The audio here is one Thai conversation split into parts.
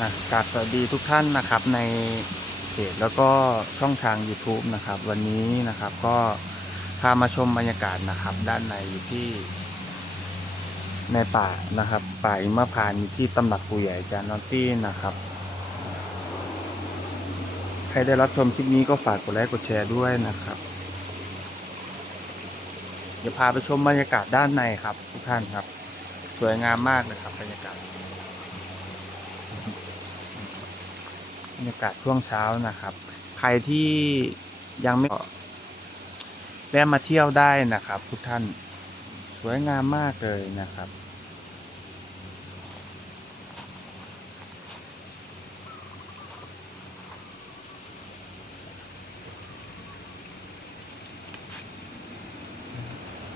กราบสวัสดีทุกท่านนะครับในเพจแล้วก็ช่องทาง YouTube นะครับ วันนี้นะครับก็พามาชมบรรยากาศนะครับ ด้านในอยู่ที่ ในป่านะครับป่าอิมพานอยู่ที่ตำหนักปู่ใหญ่จานนอนตี้นะครับ ใครได้รับชมคลิปนี้ก็ฝากกดไลค์กดแชร์ด้วยนะครับ เดี๋ยวพาไปชมบรรยากาศด้านในครับ ทุกท่านครับ สวยงามมากเลยครับบรรยากาศ บ รรยากาศช่วงเช้านะครับ ใครที่ยังไม่แวะมาเที่ยวได้นะครับ ทุกท่านสวยงามมากเลยนะครับ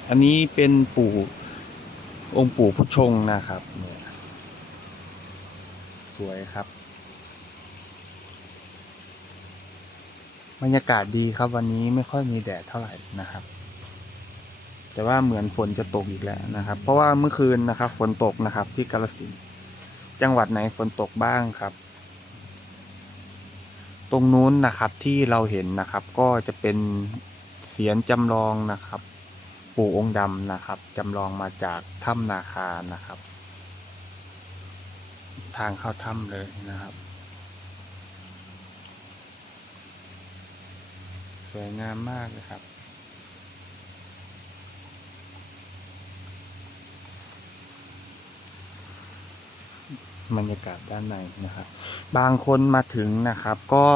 อันนี้เป็นปู่องค์ปู่ผู้ชงนะครับเนี่ยสวยครับ บรรยากาศดีครับวันนี้ไม่ค่อยมีแดดเท่าไหร่นะครับ แต่ว่าเหมือนฝนจะตกอีกแล้วนะครับ เพราะว่าเมื่อคืนนะครับ ฝนตกนะครับ ที่กาฬสินจังหวัดไหนฝนตกบ้างครับ ตรงนู้นนะครับที่เราเห็นนะครับ ก็จะเป็นเสียนจำลองนะครับ ปู่องค์ดำนะครับจำลองมาจากถ้ำนาคานะครับ ทางเข้าถ้ำเลยนะครับ วยงามมากเลยครับ บรรยากาศด้านในนะครับ บางคนมาถึงนะครับก็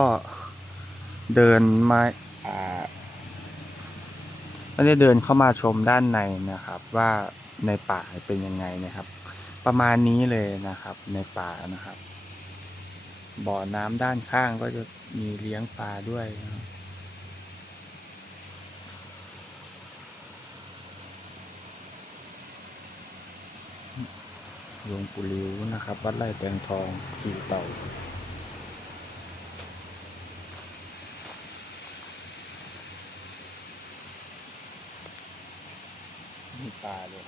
เดินมาอ่าไม่ได้เดินเข้ามาชมด้านในนะครับ ว่าในป่าเป็นยังไงนะครับ ประมาณนี้เลยนะครับ ในป่านะครับ บ่อน้ำด้านข้างก็จะมีเลี้ยงปลาด้วยนะครับ หลวงปู่ลิ้วนะครับ วัดไร่แตงทองขี่เต่ามีปลาเลย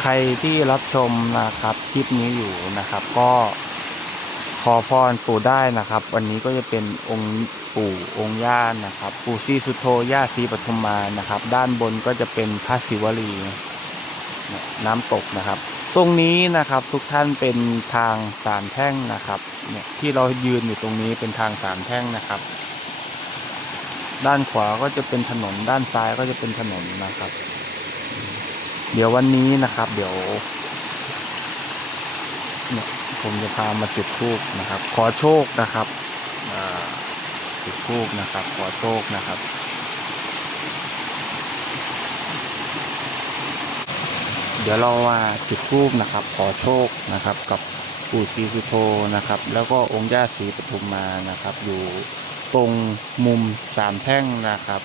ใครที่รับชมนะครับคลิปนี้อยู่นะครับ ก็ขอพรปู่ได้นะครับ วันนี้ก็จะเป็นองค์ปู่องค์ย่านะครับ ปู่ซีสุโธย่าซีปทุมมานะครับ ด้านบนก็จะเป็นพระศิวลีนี่ยน้ำตกนะครับ ตรงนี้นะครับทุกท่านเป็นทางสามแท่งนะครับ เนี่ยที่เรายืนอยู่ตรงนี้เป็นทางสามแท่งนะครับ ด้านขวาก็จะเป็นถนนด้านซ้ายก็จะเป็นถนนนะครับ เดี๋ยววันนี้นะครับ เดี๋ยวเนี่ยผมจะพามาจุดธูปนะครับ ขอโชคนะครับจุดธูปนะครับ ขอโชคนะครับเดี๋ยวเรามาจุดธูปนะครับ ขอโชคนะครับ กับปู่ศรีสุโธนะครับ แล้วก็องค์ย่าศรีปทุมมานะครับ อยู่ตรงมุมสามแท่งนะครับ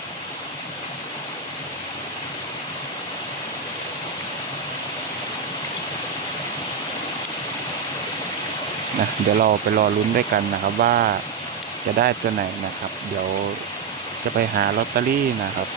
นะเดี๋ยวเราไปรอลุ้นด้วยกันนะครับว่าจะได้ตัวไหนนะครับ เดี๋ยวจะไปหาลอตเตอรี่นะครับ